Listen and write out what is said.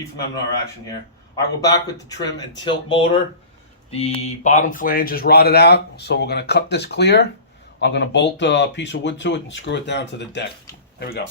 Pete from M&R Action here. All right, we're back with the trim and tilt motor. The bottom flange is rotted out, so we're going to cut this clear. I'm going to bolt a piece of wood to it and screw it down to the deck. Here we go.